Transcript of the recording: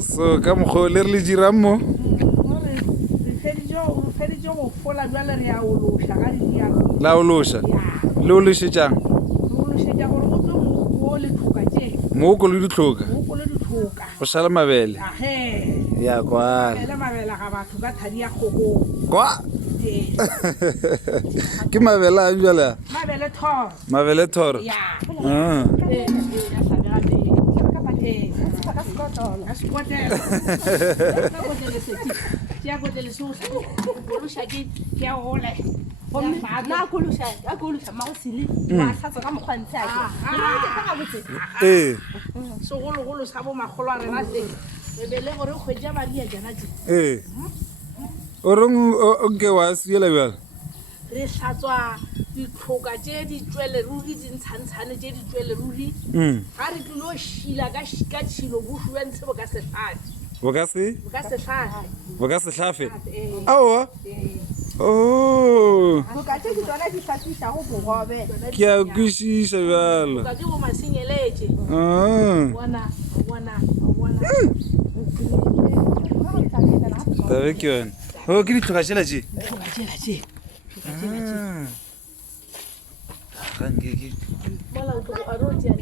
So ka mokgwa le re le dirang mo la o loša le o lešetšang mooko le ditlhoka go šala mabele ya kwala kwa ke mabele a bjala mabele thoro segologolo sa bo magolo a rena teng ebele gore kgwetsa badia jana tse o reng o nke wa siela bjala re hlatswa ditlhoka tše di tswele ruri di ntshantshane tše di tswele ruri ga re tlilo šila ka tšhilo bo šuantse bo ka sehlafe bo ka sehlafe aowa oh ke a kwešiša bjalo ka ke go masenyeletše tabe ke yone o ke ditlhoka tšela tše mola o tlo a ro tšea